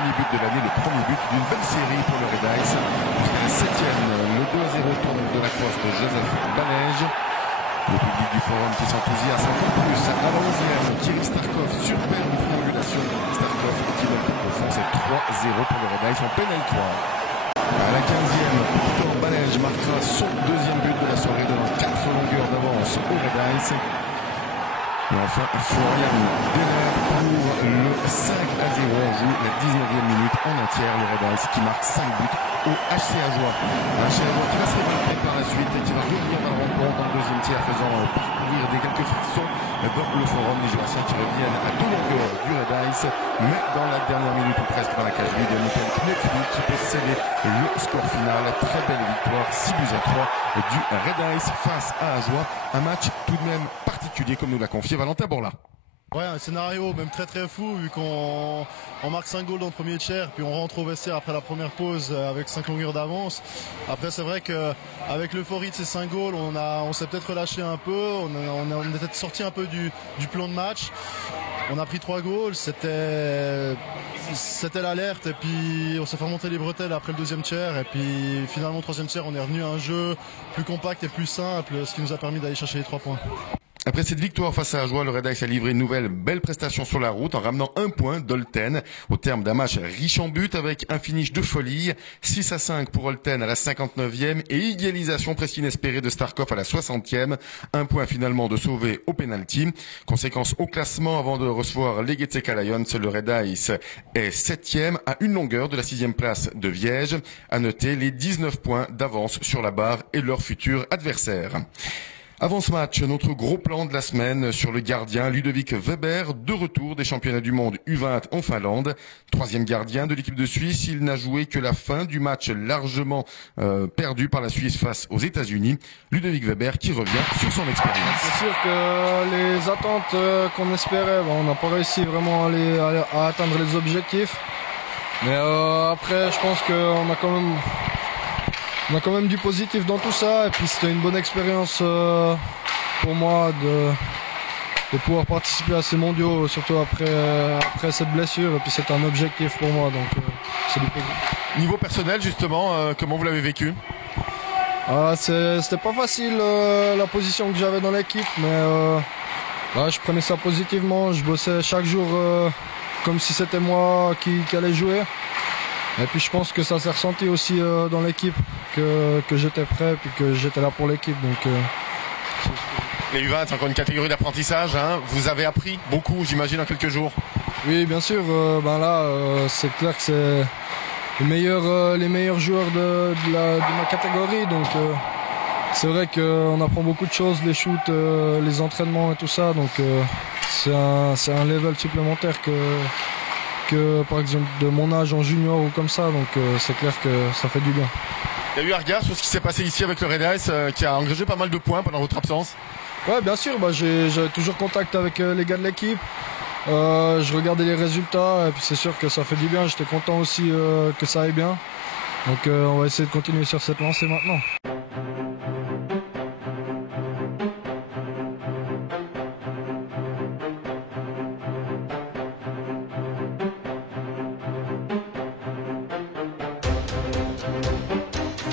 premier but de l'année, le premier but d'une belle série pour le Red Ice. Jusqu'à la 7e, le 2-0 tombe de la crosse de Joseph Balège. Le public du forum qui s'enthousiasme encore plus. À la 11e, Kirill Starkov, superbe triangulation. Starkov qui met au fond, c'est 3-0 pour le Red Ice en pénal 3. À la 15e, pourtant Balège marquera son deuxième but de la soirée, donnant 4 longueurs d'avance au Red Ice. Et enfin, Florian Denner pour le 5-0. On joue la 19e minute en entière. Le Red Ice qui marque 5 buts au HC Ajoie. HC Ajoie qui va se révolter par la suite et qui va revenir dans la rencontre dans le deuxième tiers, faisant parcourir des quelques frictions dans le forum. Les Jurassiens qui reviennent à 2 longueurs du Red Ice, mais dans la dernière minute ou presque dans la cage vide, Michael Knefli qui peut sceller le score final. Très belle victoire, 6-3 du Red Ice face à Ajoie. Un match tout de même particulier comme nous l'a confié Valentin Borla. Ouais, un scénario même très fou vu qu'on marque 5 goals dans le premier tiers, puis on rentre au vestiaire après la première pause avec 5 longueurs d'avance. Après c'est vrai qu'avec l'euphorie de ces 5 goals, on s'est peut-être relâché un peu, on est peut-être sorti un peu du plan de match. On a pris 3 goals, c'était l'alerte et puis on s'est fait remonter les bretelles après le deuxième tiers et puis finalement au troisième tiers on est revenu à un jeu plus compact et plus simple, ce qui nous a permis d'aller chercher les 3 points. Après cette victoire face à Ajoie, le Red Ice a livré une nouvelle belle prestation sur la route en ramenant un point d'Olten au terme d'un match riche en buts avec un finish de folie. 6-5 pour Olten à la 59e et égalisation presque inespérée de Starkov à la 60e. Un point finalement de sauvé au penalty. Conséquence au classement avant de recevoir les Getseka Lions, le Red Ice est 7e à une longueur de la 6e place de Viège. À noter les 19 points d'avance sur la barre et leur futur adversaire. Avant ce match, notre gros plan de la semaine sur le gardien Ludovic Weber, de retour des championnats du monde U20 en Finlande. 3e gardien de l'équipe de Suisse, il n'a joué que la fin du match largement perdu par la Suisse face aux États-Unis. Ludovic Weber qui revient sur son expérience. C'est sûr que les attentes qu'on espérait, on n'a pas réussi vraiment à atteindre les objectifs. Mais après, je pense qu'on a quand même du positif dans tout ça et puis c'était une bonne expérience pour moi de pouvoir participer à ces mondiaux, surtout après cette blessure et puis c'est un objectif pour moi donc c'est du positif. Niveau personnel justement, comment vous l'avez vécu? C'était pas facile la position que j'avais dans l'équipe mais je prenais ça positivement, je bossais chaque jour comme si c'était moi qui allais jouer. Et puis je pense que ça s'est ressenti aussi dans l'équipe, que j'étais prêt et que j'étais là pour l'équipe. Donc, Les U20, c'est encore une catégorie d'apprentissage. Hein. Vous avez appris beaucoup, j'imagine, en quelques jours. Oui, bien sûr. C'est clair que c'est les meilleurs joueurs de ma catégorie. Donc c'est vrai qu'on apprend beaucoup de choses, les shoots, les entraînements et tout ça. Donc c'est un level supplémentaire que par exemple de mon âge en junior ou comme ça, donc c'est clair que ça fait du bien. Il y a eu un regard sur ce qui s'est passé ici avec le Red Ice qui a engagé pas mal de points pendant votre absence. Ouais, bien sûr, j'ai toujours contact avec les gars de l'équipe, je regardais les résultats et puis c'est sûr que ça fait du bien, j'étais content aussi que ça aille bien, donc on va essayer de continuer sur cette lancée maintenant.